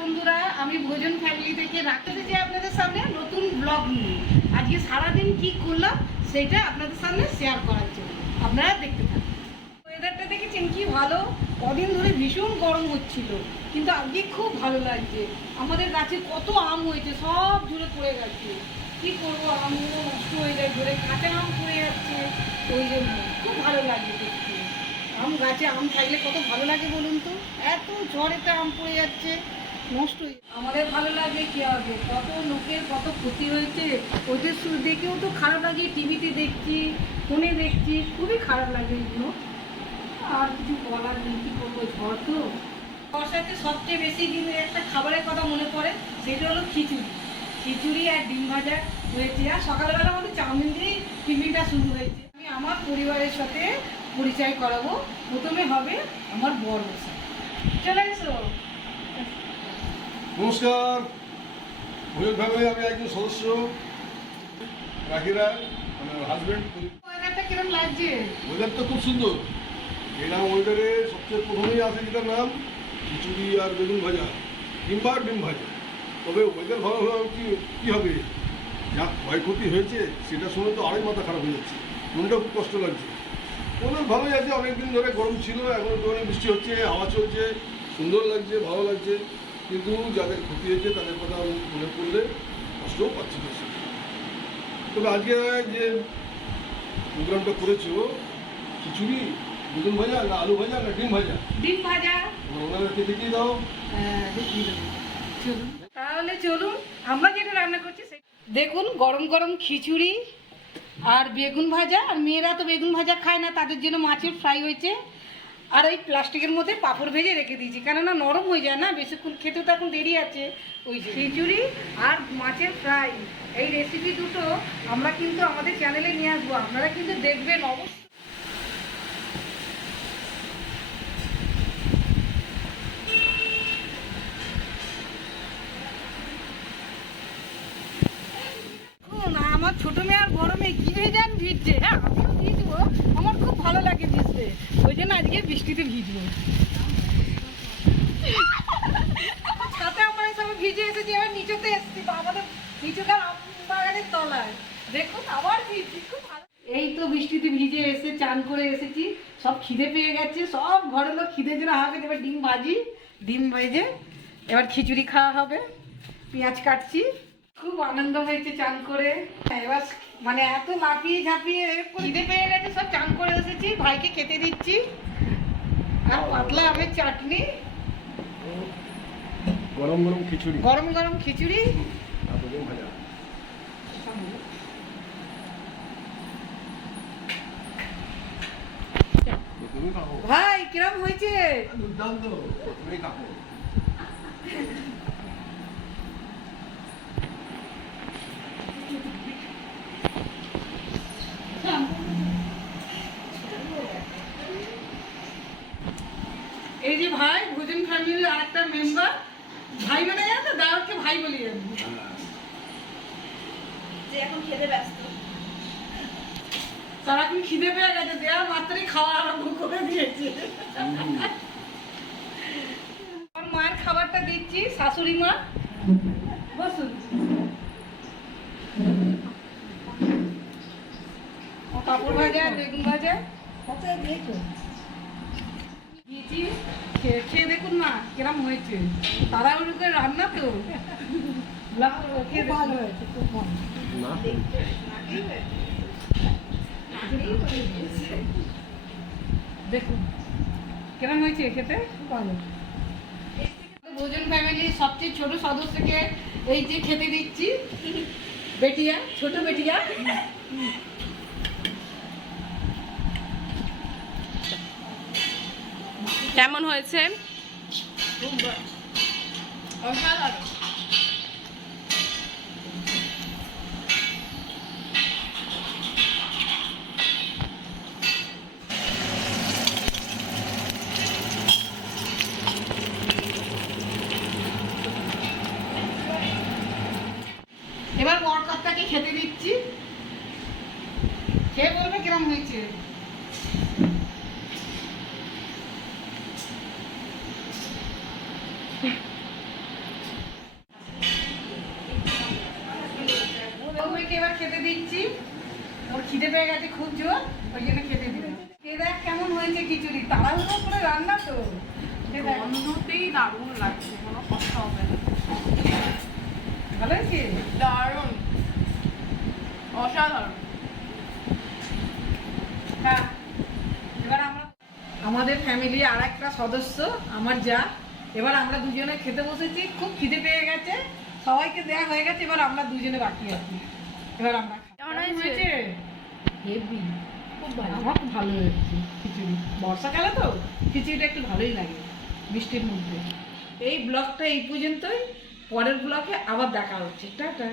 বন্ধুরা, আমি ভোজন ফ্যামিলি থেকে রাখতে যে আপনাদের সামনে নতুন ব্লগ নিয়ে। আজকে সারাদিন কি করলাম সেটা আপনাদের সামনে শেয়ার করার জন্য। আপনারা দেখতে থাকুন। ওয়েদারটা দেখেছেন কি ভালো? কদিন ধরে ভীষণ গরম হচ্ছিল, কিন্তু আজকে খুব ভালো লাগছে। আমাদের গাছে কত আম হয়েছে, সব ঝুড়ে পড়ে গেছে। কি করব আমগুলো নষ্ট হয়ে যায় ধরে কাঁচা আম পড়ে যাচ্ছে। ওই জন্য খুব ভালো লাগছে দেখতে। আম গাছে আম থাকলে কত ভালো লাগে বলুন তো? এত ঝড়েতে আম পড়ে যাচ্ছে। নষ্ট আমাদের ভালো লাগে কি হবে কত লোকের কত ক্ষতি হয়েছে, ওদের দেখেও তো খারাপ লাগে, টিভিতে দেখছি, ফোনে দেখছি, খুবই খারাপ লাগে এগুলো। আর কিছু বলার নেই, কী করব, ঝড় তো। বর্ষাতে সবচেয়ে বেশি দিনের একটা খাবারের কথা মনে পড়ে, সেটা হলো খিচুড়ি। খিচুড়ি আর ডিম ভাজা হয়েছে, আর সকালবেলা আমাদের চাউমিন দিয়েই টিফিনটা শুরু হয়েছে। আমি আমার পরিবারের সাথে পরিচয় করাবো। প্রথমে হবে আমার মশাই চলে এসো। নমস্কার। ভুয়েল ফ্যামিলি আমি একজন সদস্য রাখিরা মানে কিরম লাগছে? ওয়েদার তো খুব সুন্দর। এরকম ওয়েদারে সবচেয়ে প্রথমেই আছে যেটার নাম খিচুড়ি আর বেগুন ভাজা কিংবা ডিম ভাজা। তবে ওয়েদার ভালো হলে কি কী হবে? যা ক্ষয়ক্ষতি হয়েছে সেটা শুনে তো আরেক মাথা খারাপ হয়ে যাচ্ছে। মনটা খুব কষ্ট লাগছে। ওদের ভালোই আছে অনেকদিন ধরে গরম ছিল এখন বৃষ্টি হচ্ছে হাওয়া চলছে সুন্দর লাগছে ভালো লাগছে। কিন্তু যাদের ক্ষতি হয়েছে তাদের কথা মনে করলে কষ্টও পাচ্ছি বেশি। তবে আজকে যে প্রোগ্রামটা করেছ খিচুড়ি বেগুন ভাজা না আলু ভাজা না ডিম ভাজা? ডিম ভাজা। ওনাদেরকে দেখিয়ে দাও। হ্যাঁ। তাহলে চলুন আমরা যেটা রান্না করছি দেখুন গরম গরম খিচুড়ি আর বেগুন ভাজা। আর মেয়েরা তো বেগুন ভাজা খায় না তাদের জন্য মাছের ফ্রাই হয়েছে। আর ওই প্লাস্টিকের মধ্যে পাঁপড় ভেজে রেখে দিয়েছি। কেননা নরম হয়ে যায় না, বেশিক্ষণ খেতে তো এখন দেরি আছে। ওই। খিচুড়ি আর মাছের ফ্রাই, এই রেসিপি দুটো আমরা কিন্তু আমাদের চ্যানেলে নিয়ে আসব। আপনারা কিন্তু দেখবেন অবশ্যই। আমার ছোট মেয়ে আর বড় মেয়ে কি ভেজান ভিজছে? হ্যাঁ আমিও ভিজবো আমার খুব ভালো লাগে ভিজতে আজকে বৃষ্টিতে ভিজবো। ছাতে আমরা সবাই ভিজে এসেছি, এবার নিচুতে এসেছি আমাদের নিচুকার বাগানের তলায়। দেখুন, আবার ভিজছি, খুব এই তো বৃষ্টিতে ভিজে এসে, চান করে এসেছি, সব খিদে পেয়ে গেছে, সব ঘরের লোক খিদে জন্য হবে এবার ডিম ভাজি, ডিম ভেজে, এবার খিচুড়ি খাওয়া হবে, পেঁয়াজ কাটছি খুব আনন্দ হয়েছে চান করে। এবার মানে এত লাফিয়ে ঝাঁপিয়ে খিদে পেয়ে গেছে সব চান করে এসেছি ভাইকে খেতে দিচ্ছি। আর পাতলা আমের চাটনি। গরম গরম খিচুড়ি। গরম গরম খিচুড়ি। ভাজা। ভাই কিরম হয়েছে? দুর্দান্ত তুমি খাব এই যে ভাই ভোজন ফ্যামিলির আর একটা মেম্বার ভাই মানে জানো তো দাওয়াতকে ভাই বলি আমি। যে এখন খেতে ব্যস্ত। সারাক্ষণ খিদে পেয়ে গেছে দেওয়ার মাত্রই খাওয়া আরম্ভ করে দিয়েছে। মায়ের খাবারটা দিচ্ছি শাশুড়ি মা। বসুন। পাপড় ভাজা বেগুন ভাজা। কত দিয়েছ? দিয়েছি। খেয়ে খেয়ে দেখুন না কিরম হয়েছে? তাড়াহুড়ো করে রান্না তো। ভালো হয়েছে খুব ভালো। দেখুন। কিরম হয়েছে খেতে? ভালো। ভোজন ফ্যামিলির সবচেয়ে ছোট সদস্যকে এই যে খেতে দিচ্ছি। বেটিয়া ছোট বেটিয়া। কেমন হয়েছে? এবার বরকর্তাকে খেতে দিচ্ছি। খেয়ে বলবে কিরম হয়েছে? বউকে এবার খেতে দিচ্ছি। ওর খিদে পেয়ে গেছে খুব জোর ওই জন্য খেতে দিবে এ দেখ কেমন হয়েছে খিচুড়ি তাড়াহুড়ো করে রান্না তো। গন্ধতেই দারুণ লাগছে কোনো কষ্ট হবে না। ভালো হয়েছে? দারুণ। অসাধারণ। হ্যাঁ। এবার আমরা আমাদের ফ্যামিলি আর একটা সদস্য আমার যা। এবার আমরা দুজনে খেতে বসেছি খুব খিদে পেয়ে গেছে সবাইকে দেয়া হয়ে গেছে এবার আমরা দুজনে বাকি আছি। এবার আমরা হয়েছে? হেভি খুব ভালো। আমার খুব ভালো হয়েছে খিচুড়ি। বর্ষাকালে তো খিচুড়িটা একটু ভালোই লাগে বৃষ্টির মধ্যে। এই ব্লগটা এই পর্যন্তই পরের ব্লগে আবার দেখা হচ্ছে। টাটা।